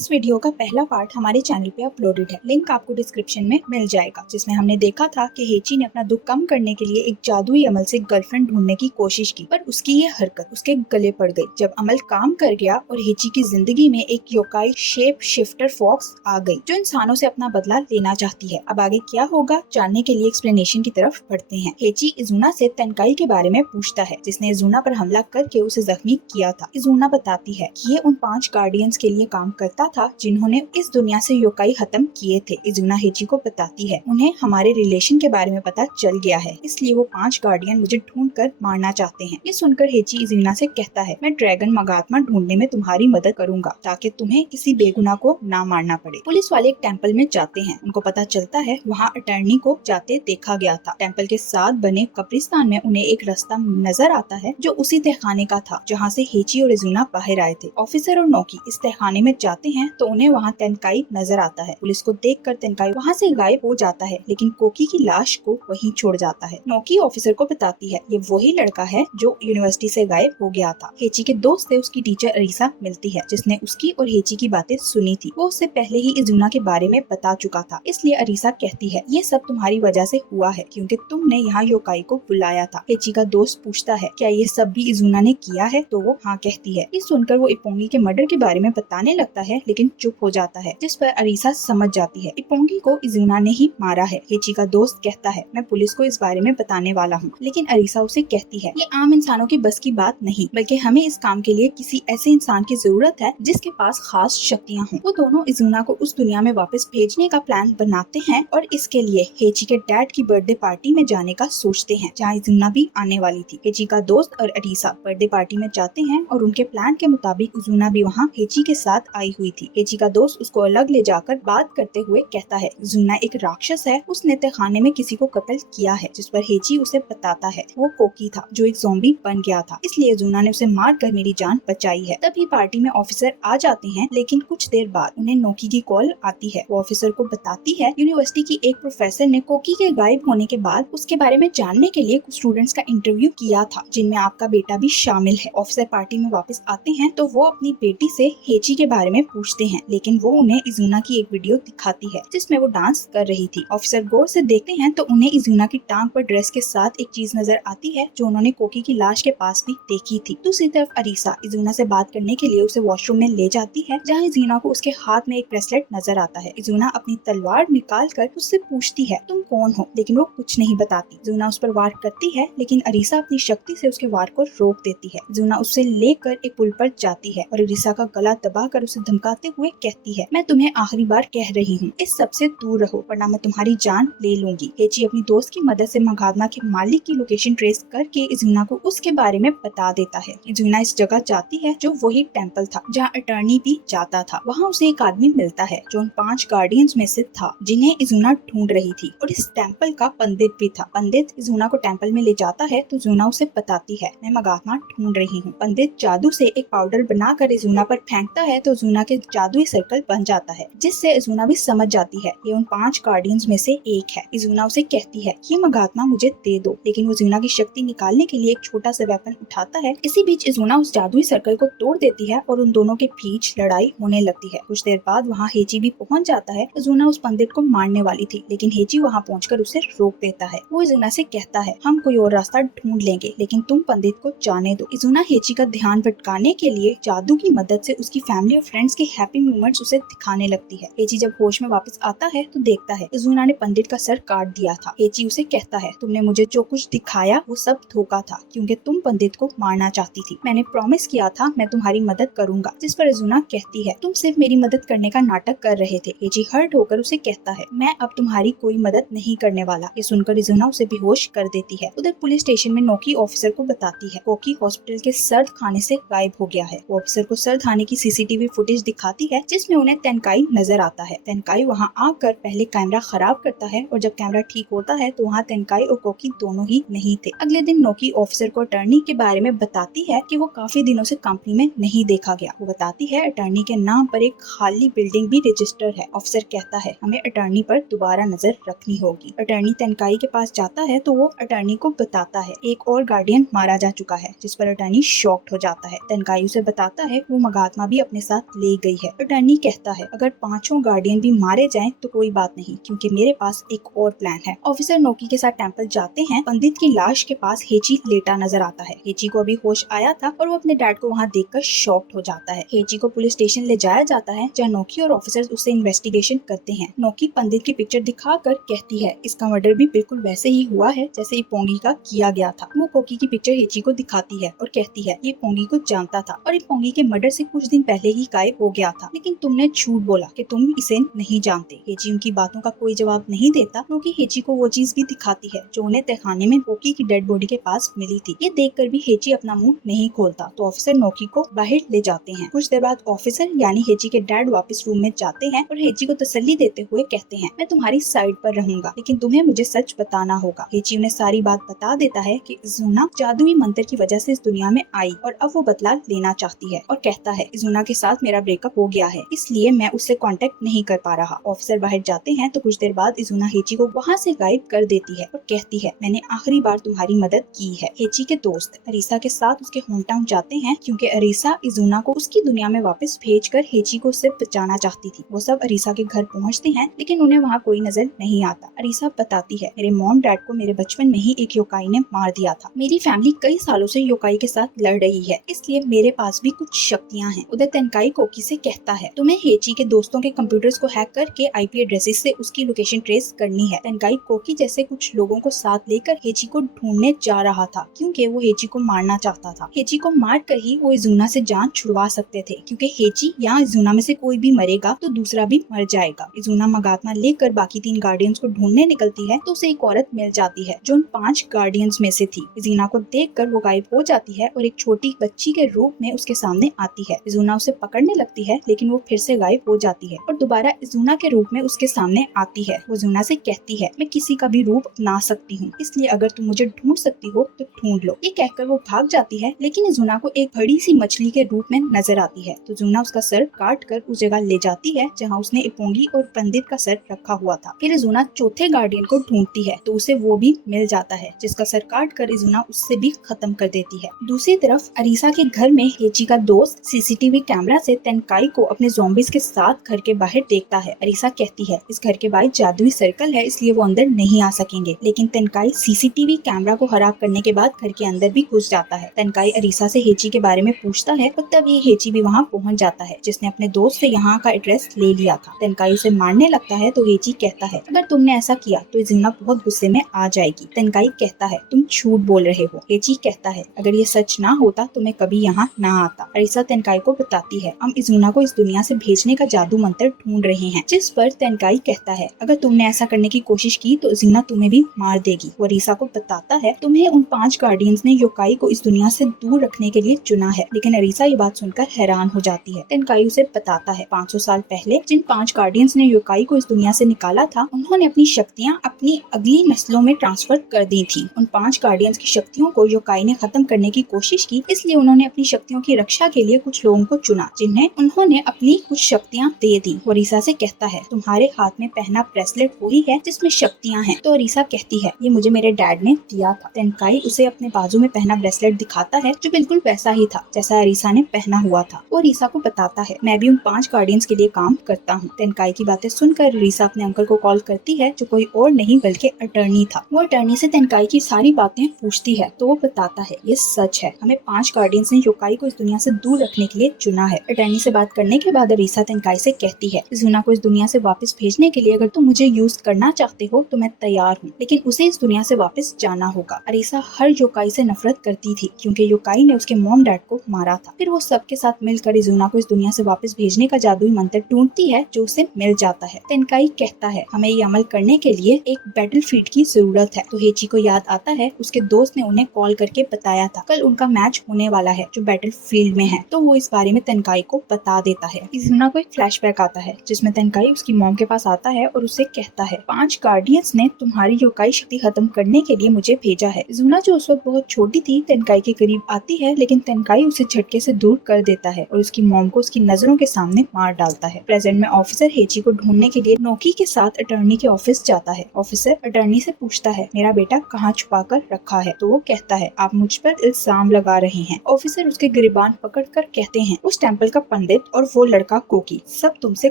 इस वीडियो का पहला पार्ट हमारे चैनल पे अपलोडेड है, लिंक आपको डिस्क्रिप्शन में मिल जाएगा, जिसमें हमने देखा था कि हेची ने अपना दुख कम करने के लिए एक जादुई अमल से गर्लफ्रेंड ढूंढने की कोशिश की, पर उसकी ये हरकत उसके गले पड़ गई। जब अमल काम कर गया और हेची की जिंदगी में एक योकाई शेप शिफ्टर फॉक्स आ गई, जो इंसानों से अपना बदला लेना चाहती है। अब आगे क्या होगा जानने के लिए एक्सप्लेनेशन की तरफ बढ़ते हैं। हेची इजुना से तेनकाई के बारे में पूछता है, जिसने इजुना पर हमला करके उसे जख्मी किया था। इजुना बताती है कि ये उन 5 गार्डियंस के लिए काम करता था जिन्होंने इस दुनिया से योकाई खत्म किए थे। इजुना हेची को बताती है उन्हें हमारे रिलेशन के बारे में पता चल गया है, इसलिए वो 5 गार्डियन मुझे ढूंढ कर मारना चाहते हैं। ये सुनकर हेची इजुना से कहता है, मैं ड्रैगन मगात्मा ढूंढने में तुम्हारी मदद करूंगा ताकि तुम्हें किसी बेगुनाह को ना मारना पड़े। पुलिस वाले एक टेम्पल में जाते हैं। उनको पता चलता है वहाँ अटर्नी को जाते देखा गया था। टेम्पल के साथ बने कब्रिस्तान में उन्हें एक रास्ता नजर आता है जो उसी तहखाने का था जहाँ से हेची और इजुना बाहर आए थे। ऑफिसर और नौकी इस तहखाने में जाते हैं तो उन्हें वहाँ तेनकाई नजर आता है। पुलिस को देखकर तेनकाई वहाँ से गायब हो जाता है, लेकिन कोकी की लाश को वहीं छोड़ जाता है। नौकी ऑफिसर को बताती है ये वही लड़का है जो यूनिवर्सिटी से गायब हो गया था। हेची के दोस्त से उसकी टीचर अरीसा मिलती है, जिसने उसकी और हेची की बातें सुनी थी। वो उससे पहले ही इजुना के बारे में बता चुका था, इसलिए अरीसा कहती है ये सब तुम्हारी वजह से हुआ है क्योंकि तुमने यहाँ योकाई को बुलाया था। हेची का दोस्त पूछता है क्या ये सब भी इजुना ने किया है, तो वो हाँ कहती है। इस सुनकर वो इपोंगी के मर्डर के बारे में बताने लगता है, लेकिन चुप हो जाता है, जिस पर अरीसा समझ जाती है इपोंगी को इजुना ने ही मारा है। हेची का दोस्त कहता है मैं पुलिस को इस बारे में बताने वाला हूँ, लेकिन अरीसा उसे कहती है ये आम इंसानों की बस की बात नहीं, बल्कि हमें इस काम के लिए किसी ऐसे इंसान की जरूरत है जिसके पास खास शक्तियाँ हों। वो दोनों इजुना को उस दुनिया में वापस भेजने का प्लान बनाते हैं और इसके लिए हेची के डैड की बर्थडे पार्टी में जाने का सोचते हैं, जहाँ इजुना भी आने वाली थी। हेची का दोस्त और अरीसा बर्थडे पार्टी में जाते हैं और उनके प्लान के मुताबिक इजुना भी वहाँ हेची के साथ आई हुई थी। हेची का दोस्त उसको अलग ले जाकर बात करते हुए कहता है इजुना एक राक्षस है, उसने तहखाने में किसी को कत्ल किया है, जिस पर हेची उसे बताता है वो कोकी था जो एक ज़ॉम्बी बन गया था, इसलिए इजुना ने उसे मार कर मेरी जान बचाई है। तभी पार्टी में ऑफिसर आ जाते हैं, लेकिन कुछ देर बाद उन्हें नौकी की कॉल आती है। वो ऑफिसर को बताती है यूनिवर्सिटी की एक प्रोफेसर ने कोकी के गायब होने के बाद उसके बारे में जानने के लिए कुछ स्टूडेंट्स का इंटरव्यू किया था, जिनमें आपका बेटा भी शामिल है। ऑफिसर पार्टी में वापस आते हैं तो वो अपनी बेटी से हेची के बारे में पूछते हैं, लेकिन वो उन्हें इजुना की एक वीडियो दिखाती है जिसमें वो डांस कर रही थी। ऑफिसर गौर से देखते हैं तो उन्हें इजुना की टांग पर ड्रेस के साथ एक चीज नजर आती है जो उन्होंने कोकी की लाश के पास भी देखी थी। दूसरी तरफ अरीसा इजुना से बात करने के लिए उसे वॉशरूम में ले जाती है, जहाँ इजुना को उसके हाथ में एक ब्रेसलेट नजर आता है। इजुना अपनी तलवार निकाल कर उससे पूछती है तुम कौन हो, लेकिन वो कुछ नहीं बताती। इजुना उस पर वार करती है, लेकिन अरीसा अपनी शक्ति से उसके वार को रोक देती है। इजुना उससे लेकर एक पुल पर जाती है और अरीसा का गला दबाकर उसे धमकाते हुए कहती है मैं तुम्हें आखिरी बार कह रही हूँ, इस सब से दूर रहो वरना मैं तुम्हारी जान ले लूंगी। हेची अपनी दोस्त की मदद से मगादमा के मालिक की लोकेशन ट्रेस करके इजुना को उसके बारे में बता देता है। इजुना इस जगह जाती है जो वही टेम्पल था जहाँ अटर्नी भी जाता था। वहाँ उसे एक आदमी मिलता है जो उन 5 गार्डियंस में से था जिन्हें इजुना ढूंढ रही थी, और इस टेम्पल का पंडित भी था। पंडित इजुना को टेम्पल में ले जाता है तो इजुना उसे बताती है मैं मगादमा ढूंढ रही हूँ। पंडित जादू से एक पाउडर बनाकर इजुना पर फेंकता है तो इजुना के जादुई सर्कल बन जाता है, जिससे इजुना भी समझ जाती है ये उन 5 गार्डियंस में से एक है। इजुना उसे कहती है ये मगादमा मुझे दे दो, लेकिन वो इजुना की शक्ति निकालने के लिए एक छोटा सा वेपन उठाता है। इसी बीच इजुना उस जादुई सर्कल को तोड़ देती है और उन दोनों के बीच लड़ाई होने लगती है। कुछ देर बाद वहाँ हेची भी पहुँच जाता है। इजुना उस पंडित को मारने वाली थी, लेकिन हेची वहाँ पहुँचकर उसे रोक देता है। वो इजुना से कहता है हम कोई और रास्ता ढूंढ लेंगे, लेकिन तुम पंडित को जाने दो। इजुना हेची का ध्यान भटकाने के लिए जादू की मदद से उसकी फैमिली और फ्रेंड्स के हैप्पी मोमेंट्स उसे दिखाने लगती है। हेची जब होश में वापस आता है तो देखता है इजुना ने पंडित का सर काट दिया था। हेची उसे कहता है तुमने मुझे जो कुछ दिखाया वो सब धोखा था, क्योंकि तुम पंडित को मारना चाहती थी। मैंने प्रॉमिस किया था मैं तुम्हारी मदद करूंगा, जिस पर इजुना कहती है तुम सिर्फ मेरी मदद करने का नाटक कर रहे थे। हेची हर्ट होकर उसे कहता है मैं अब तुम्हारी कोई मदद नहीं करने वाला। ये सुनकर इजुना उसे बेहोश कर देती है। उधर पुलिस स्टेशन में नौकी ऑफिसर को बताती है कोकी हॉस्पिटल के सर्द खाने से गायब हो गया है। वो ऑफिसर को सर्द खाने की सीसीटीवी फुटेज दिखाती है जिसमें उन्हें तेनकाई नजर आता है। तेनकाई वहाँ आकर पहले कैमरा खराब करता है और जब कैमरा ठीक होता है तो वहाँ तेनकाई और कोकी दोनों ही नहीं थे। अगले दिन नौकी ऑफिसर को अटर्नी के बारे में बताती है कि वो काफी दिनों से कंपनी में नहीं देखा गया। वो बताती है अटर्नी के नाम पर एक खाली बिल्डिंग भी रजिस्टर है। ऑफिसर कहता है हमें अटर्नी पर दोबारा नजर रखनी होगी। अटर्नी तेनकाई के पास जाता है तो वो अटर्नी को बताता है एक और गार्डियन मारा जा चुका है, जिस पर अटर्नी शॉक्ड हो जाता है। तेनकाई उसे बताता है वो मगात्मा भी अपने साथ ले गई गई है। अटर्नी कहता है अगर 5 गार्डियन भी मारे जाएं तो कोई बात नहीं, क्योंकि मेरे पास एक और प्लान है। ऑफिसर नोकी के साथ टेम्पल जाते हैं। पंडित की लाश के पास हेची लेटा नजर आता है। हेची को अभी होश आया था और वो अपने डैड को वहाँ देखकर शॉक्ड हो जाता है। हेची को पुलिस स्टेशन ले जाया जाता है, जहाँ नोकी और ऑफिसर्स उससे इन्वेस्टिगेशन करते हैं। नोकी पंडित की पिक्चर दिखाकर कहती है इसका मर्डर भी बिल्कुल वैसे ही हुआ है जैसे इपोंगी का किया गया था। वो कोकी की पिक्चर हेची को दिखाती है और कहती है ये इपोंगी को जानता था और इपोंगी के मर्डर से कुछ दिन पहले ही गायब हो गया था, लेकिन तुमने झूठ बोला कि तुम इसे नहीं जानते। हेची उनकी बातों का कोई जवाब नहीं देता, क्योंकि हेची को वो चीज भी दिखाती है जो उन्हें तहखाने में कोकी की डेड बॉडी के पास मिली थी। ये देखकर भी हेची अपना मुंह नहीं खोलता, तो ऑफिसर नोकी को बाहर ले जाते हैं। कुछ देर बाद ऑफिसर यानी हेची के डैड वापस रूम में जाते हैं और हेची को तसल्ली देते हुए कहते हैं मैं तुम्हारी साइड पर रहूंगा, लेकिन तुम्हें मुझे सच बताना होगा। हेची उन्हें सारी बात बता देता है कि इजुना जादुई मंत्र की वजह से इस दुनिया में आई और अब वो बदला लेना चाहती है, और कहता है इजुना के साथ मेरा ब्रेकअप हो गया है, इसलिए मैं उससे कांटेक्ट नहीं कर पा रहा। ऑफिसर बाहर जाते हैं तो कुछ देर बाद इजुना हेची को वहाँ से गायब कर देती है और कहती है मैंने आखिरी बार तुम्हारी मदद की है। हेची के दोस्त अरीसा के साथ उसके होम टाउन जाते हैं, क्योंकि अरीसा इजुना को उसकी दुनिया में वापस भेजकर हेची को उससे बचाना चाहती थी। वो सब अरीसा के घर पहुँचते हैं, लेकिन उन्हें वहाँ कोई नजर नहीं आता। अरीसा बताती है मेरे मॉम डैड को मेरे बचपन में ही एक योकाई ने मार दिया था। मेरी फैमिली कई सालों से योकाई के साथ लड़ रही है, इसलिए मेरे पास भी कुछ शक्तियाँ हैं। उधर तेनकाई कोकी से कहता है तुम्हें हेची के दोस्तों के कंप्यूटर्स को हैक करके आईपी एड्रेसेस से उसकी लोकेशन ट्रेस करनी है। तेनकाई कोकी जैसे कुछ लोगों को साथ लेकर हेची को ढूंढने जा रहा था, क्योंकि वो हेची को मारना चाहता था। हेची को मार कर ही वो इजुना से जान छुड़वा सकते थे, क्योंकि हेची या इजुना में से कोई भी मरेगा तो दूसरा भी मर जाएगा। इजुना मगात्मा लेकर बाकी 3 गार्डियंस को ढूंढने निकलती है तो उसे एक औरत मिल जाती है जो उन 5 गार्डियंस में से थी। इजुना को देखकर वो गायब हो जाती है और एक छोटी बच्ची के रूप में उसके सामने आती है। इजुना उसे पकड़ने लगती है, लेकिन वो फिर से गायब हो जाती है और दोबारा इजुना के रूप में उसके सामने आती है। वो इजुना से कहती है मैं किसी का भी रूप अपना सकती हूँ, इसलिए अगर तुम मुझे ढूंढ सकती हो तो ढूंढ लो। ये कहकर वो भाग जाती है, लेकिन इजुना को एक बड़ी सी मछली के रूप में नजर आती है, तो इजुना उसका सर काट कर उस जगह ले जाती है जहाँ उसने इपोंगी और पंडित का सर रखा हुआ था। फिर इजुना चौथे गार्डियन को ढूंढती है तो उसे वो भी मिल जाता है, जिसका सर काट कर इजुना उससे भी खत्म कर देती है। दूसरी तरफ अरीसा के घर में हेची का दोस्त सीसीटीवी कैमरा से तेनकाई को अपने ज़ॉम्बीज के साथ घर के बाहर देखता है। अरीसा कहती है इस घर के बाहर जादुई सर्कल है, इसलिए वो अंदर नहीं आ सकेंगे, लेकिन तेनकाई सीसीटीवी कैमरा को खराब करने के बाद घर के अंदर भी घुस जाता है। तेनकाई अरीसा से हेची के बारे में पूछता है और तभी हेची भी वहाँ पहुँच जाता है, जिसने अपने दोस्त से यहाँ का एड्रेस ले लिया था। तेनकाई उसे मारने लगता है तो हेची कहता है अगर तुमने ऐसा किया तो इजुना बहुत गुस्से में आ जाएगी। तेनकाई कहता है तुम झूठ बोल रहे हो। हेची कहता है अगर ये सच ना होता तो मैं कभी यहाँ ना आता। अरीसा तेनकाई को बताती है हम इजुना को इस दुनिया से भेजने का जादू मंत्र ढूंढ रहे हैं, जिस पर तेनकाई कहता है अगर तुमने ऐसा करने की कोशिश की तो इजुना तुम्हें भी मार देगी। वो अरीसा को बताता है तुम्हें उन 5 गार्डियंस ने योकाई को इस दुनिया से दूर रखने के लिए चुना है, लेकिन अरीसा ये बात सुनकर हैरान हो जाती है। तेनकाई उसे बताता है 500 साल पहले जिन 5 गार्डियंस ने योकाई को इस दुनिया से निकाला था, उन्होंने अपनी शक्तियाँ अपनी अगली नस्लों में ट्रांसफर कर दी थी। उन 5 गार्डियंस की शक्तियों को योकाई ने खत्म करने की कोशिश की, इसलिए उन्होंने अपनी शक्तियों की रक्षा के लिए कुछ लोगों को चुना, जिन्हें उन्होंने अपनी कुछ शक्तियाँ दे दी। वो अरीसा से कहता है तुम्हारे हाथ में पहना ब्रेसलेट वही है जिसमें शक्तियाँ हैं। तो अरीसा कहती है ये मुझे मेरे डैड ने दिया था। तेनकाई उसे अपने बाजू में पहना ब्रेसलेट दिखाता है जो बिल्कुल वैसा ही था जैसा अरीसा ने पहना हुआ था। वो अरीसा को बताता है मैं भी उन 5 गार्डियंस के लिए काम करता हूँ। तेनकाई की बातें सुनकर अरीसा अपने अंकल को कॉल करती है जो कोई और नहीं बल्कि अटर्नी था। वो अटर्नी से तेनकाई की सारी बातें पूछती है तो वो बताता है ये सच है, हमें 5 गार्डियंस ने योकाई को इस दुनिया से दूर रखने के लिए चुना है। अटर्नी से बात करने के बाद अरीसा तेनकाई से कहती है इजुना को इस दुनिया से वापस भेजने के लिए अगर तुम मुझे यूज करना चाहते हो तो मैं तैयार हूँ, लेकिन उसे इस दुनिया से वापस जाना होगा। अरीसा हर योकाई से नफरत करती थी, क्योंकि योकाई ने उसके मॉम डैड को मारा था। फिर वो सबके साथ मिलकर इजुना को इस दुनिया से वापस भेजने का जादुई मंत्र ढूंढती है जो उसे मिल जाता है। तेनकाई कहता है हमें ये अमल करने के लिए एक बैटलफील्ड की जरूरत है। तो हेची को याद आता है उसके दोस्त ने उन्हें कॉल करके बताया था कल उनका मैच होने वाला है जो बैटलफील्ड में है, तो वो इस बारे में तेनकाई को बता देता है। इजुना को एक फ्लैशबैक आता है जिसमें तेनकाई उसकी मॉम के पास आता है और उसे कहता है 5 गार्डियंस ने तुम्हारी योकाई शक्ति खत्म करने के लिए मुझे भेजा है। इजुना जो उस वक्त बहुत छोटी थी तेनकाई के करीब आती है, लेकिन तेनकाई उसे झटके से दूर कर देता है और उसकी मॉम को उसकी नजरों के सामने मार डालता है। प्रेजेंट में ऑफिसर हेची को ढूंढने के लिए नोकी के साथ अटर्नी के ऑफिस जाता है। ऑफिसर अटर्नी से पूछता है मेरा बेटा कहाँ छुपा कर रखा है, तो वो कहता है आप मुझ पर इल्जाम लगा रहे हैं। ऑफिसर उसके गिरबान पकड़ कर कहते हैं उस टेम्पल का पंडित एलिथ और वो लड़का कोकी सब तुमसे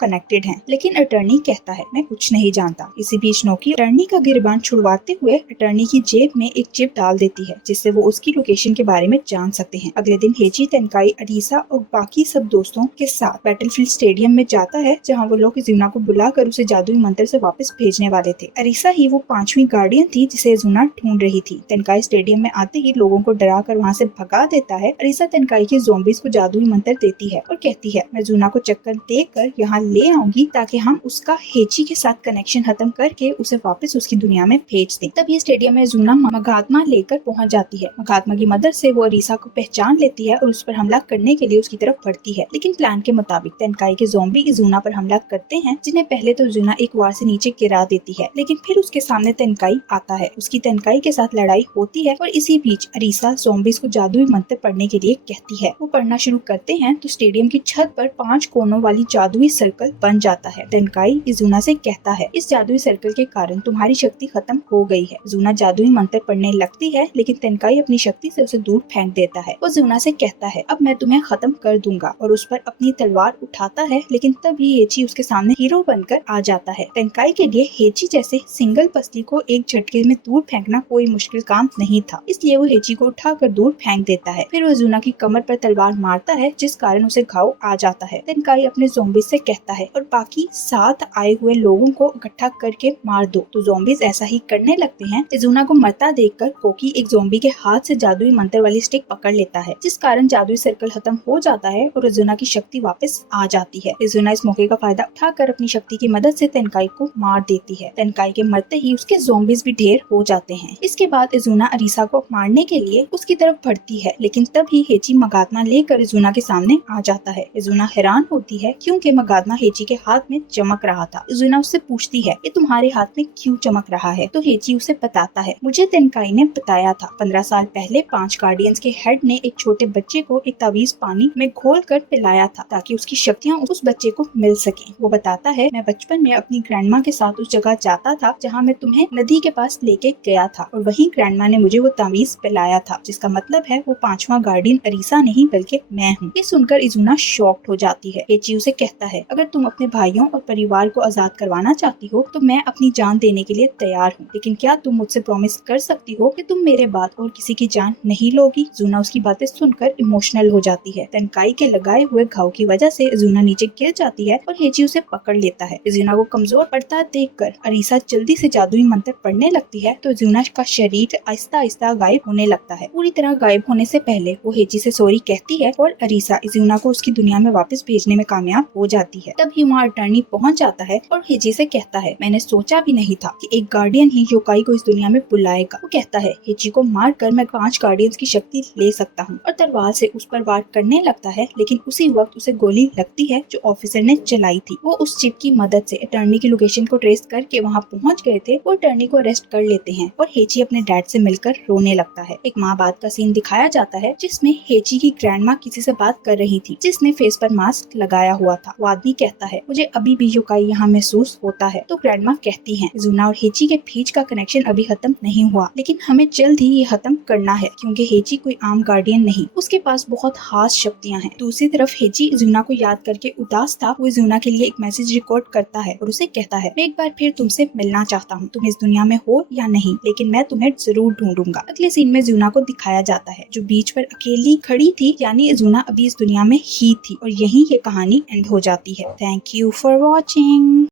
कनेक्टेड हैं। लेकिन अटर्नी कहता है मैं कुछ नहीं जानता। इसी बीच नोकी अटर्नी का गिरबान छुड़वाते हुए अटर्नी की जेब में एक चिप डाल देती है जिससे वो उसकी लोकेशन के बारे में जान सकते हैं। अगले दिन हेची, तेनकाई, अरीसा और बाकी सब दोस्तों के साथ बैटलफील्ड स्टेडियम में जाता है जहाँ वो लोग इज़ुना को बुलाकर उसे जादुई मंत्र से वापस भेजने वाले थे। अरीसा ही वो 5वीं गार्डियन थी जिसे इज़ुना ढूंढ रही थी। तेनकाई स्टेडियम में आते ही लोगों को डरा कर वहाँ से भगा देता है। अरीसा तेनकाई की ज़ॉम्बीज़ को जादुई मंत्र देती है और कहती है मैं इज़ुना को चक्कर देकर यहाँ ले आऊंगी ताकि हम उसका हेची के साथ कनेक्शन खत्म करके उसे वापस उसकी दुनिया में भेज दें। तब ये स्टेडियम में इज़ुना मगात्मा लेकर पहुँच जाती है। मगात्मा की मदद से वो अरीसा को पहचान लेती है और उस पर हमला करने के लिए उसकी तरफ बढ़ती है। लेकिन प्लान के मुताबिक तेनकाई के ज़ॉम्बी इज़ुना पर हमला करते हैं जिन्हें पहले तो इज़ुना एक वार से नीचे गिरा देती है, लेकिन फिर उसके सामने तेनकाई आता है। उसकी तेनकाई के साथ लड़ाई होती है और इसी बीच अरीसा ज़ॉम्बीज़ को जादुई मंत्र पढ़ने के लिए कहती है। वो पढ़ना शुरू करते हैं तो स्टेडियम की छत पर 5 कोनों वाली जादुई सर्कल बन जाता है। तेनकाई इज़ुना से कहता है इस जादुई सर्कल के कारण तुम्हारी शक्ति खत्म हो गई है। इज़ुना जादुई मंत्र पढ़ने लगती है लेकिन तेनकाई अपनी शक्ति से उसे दूर फेंक देता है। वो इज़ुना से कहता है अब मैं तुम्हें खत्म कर दूंगा और उस पर अपनी तलवार उठाता है, लेकिन तभी हेची उसके सामने हीरो बनकर आ जाता है। तेनकाई के लिए हेची जैसे सिंगल पसली को एक झटके में दूर फेंकना कोई मुश्किल काम नहीं था, इसलिए वो हेची को उठाकर दूर फेंक देता है। फिर वो इज़ुना की कमर पर तलवार मारता है जिस कारण उसे घाव आ जाता है। तेनकाई अपने ज़ॉम्बीज़ से कहता है और बाकी साथ आए हुए लोगों को इकट्ठा करके मार दो, तो ज़ॉम्बीज़ ऐसा ही करने लगते हैं। इज़ुना को मरता देखकर कोकी एक ज़ॉम्बी के हाथ से जादुई मंत्र वाली स्टिक पकड़ लेता है जिस कारण जादुई सर्कल खत्म हो जाता है और इज़ुना की शक्ति वापस आ जाती है। इज़ुना इस मौके का फायदा उठाकर अपनी शक्ति की मदद से तेनकाई को मार देती है। तेनकाई के मरते ही उसके ज़ॉम्बीज़ भी ढेर हो जाते हैं। इसके बाद इज़ुना अरीसा को मारने के लिए उसकी तरफ बढ़ती है, लेकिन तभी हेची मगात्मा लेकर इज़ुना के सामने आ जाता है। इज़ुना हैरान होती है क्योंकि मगात्मा हेची के हाथ में चमक रहा था। इज़ुना उससे पूछती है कि तुम्हारे हाथ में क्यों चमक रहा है, तो हेची उसे बताता है मुझे तेनकाई ने बताया था 15 साल पहले 5 गार्डियंस के हेड ने एक छोटे बच्चे को एक तावीज पानी में घोल कर पिलाया था ताकि उसकी शक्तियाँ उस बच्चे को मिल सके। वो बताता है मैं बचपन में अपनी ग्रैंडमा के साथ उस जगह जाता था जहाँ मैं तुम्हें नदी के पास लेके गया था और वहीं ग्रैंडमा ने मुझे वो तावीज पिलाया था, जिसका मतलब है वो 5वां गार्डियन अरीसा नहीं बल्कि मैं हूँ। ये सुनकर इज़ुना शॉक्ड हो जाती है। हेची उसे कहता है अगर तुम अपने भाइयों और परिवार को आजाद करवाना चाहती हो तो मैं अपनी जान देने के लिए तैयार हूँ, लेकिन क्या तुम मुझसे प्रॉमिस कर सकती हो कि तुम मेरे बाद और किसी की जान नहीं लोगी। इज़ुना उसकी बातें सुनकर इमोशनल हो जाती है। तेनकाई के लगाए हुए घाव की वजह से इज़ुना नीचे गिर जाती है और हेची उसे पकड़ लेता है। इज़ुना को कमजोर पड़ता देखकर अरीसा जल्दी से जादुई मंत्र पढ़ने लगती है तो इज़ुना का शरीर आहिस्ता आहिस्ता गायब होने लगता है। पूरी तरह गायब होने से पहले वो हेची से सॉरी कहती है और अरीसा इज़ुना को उसकी दुनिया में वापस भेजने में कामयाब हो जाती है। तभी वहाँ अटर्नी पहुँच जाता है और हेची से कहता है मैंने सोचा भी नहीं था कि एक गार्डियन ही योकाई को इस दुनिया में बुलाएगा। वो कहता है हेची को मार कर मैं 5 गार्डियंस की शक्ति ले सकता हूँ और तलवार से उस पर वार करने लगता है, लेकिन उसी वक्त उसे गोली लगती है जो ऑफिसर ने चलाई थी। वो उस चिप की मदद से अटर्नी की लोकेशन को ट्रेस करके वहाँ पहुँच गए थे। वो अटर्नी को अरेस्ट कर लेते हैं और हेची अपने डैड से मिलकर रोने लगता है। एक माँ बाप का सीन दिखाया जाता है जिसमें हेची की ग्रैंडमा किसी से बात कर रही थी जिसने फेस पर मास्क लगाया हुआ था। वो आदमी कहता है मुझे अभी भी योकाई यहाँ महसूस होता है, तो ग्रैंडमा कहती है इज़ुना और हेची के बीच का कनेक्शन अभी खत्म नहीं हुआ, लेकिन हमें जल्द ही ये खत्म करना है क्योंकि हेची कोई आम गार्डियन नहीं, उसके पास बहुत खास शक्तियाँ हैं। दूसरी तरफ हेची इज़ुना को याद करके उदास था। वो इज़ुना के लिए एक मैसेज रिकॉर्ड करता है और उसे कहता है मैं एक बार फिर तुमसे मिलना चाहता हूँ, तुम इस दुनिया में हो या नहीं, लेकिन मैं तुम्हें जरूर ढूंढूंगा। अगले सीन में इज़ुना को दिखाया जाता है जो बीच पर अकेली खड़ी थी, यानी इज़ुना अभी इस दुनिया में ही थी और यहीं ये कहानी एंड हो जाती है। Thank you for watching.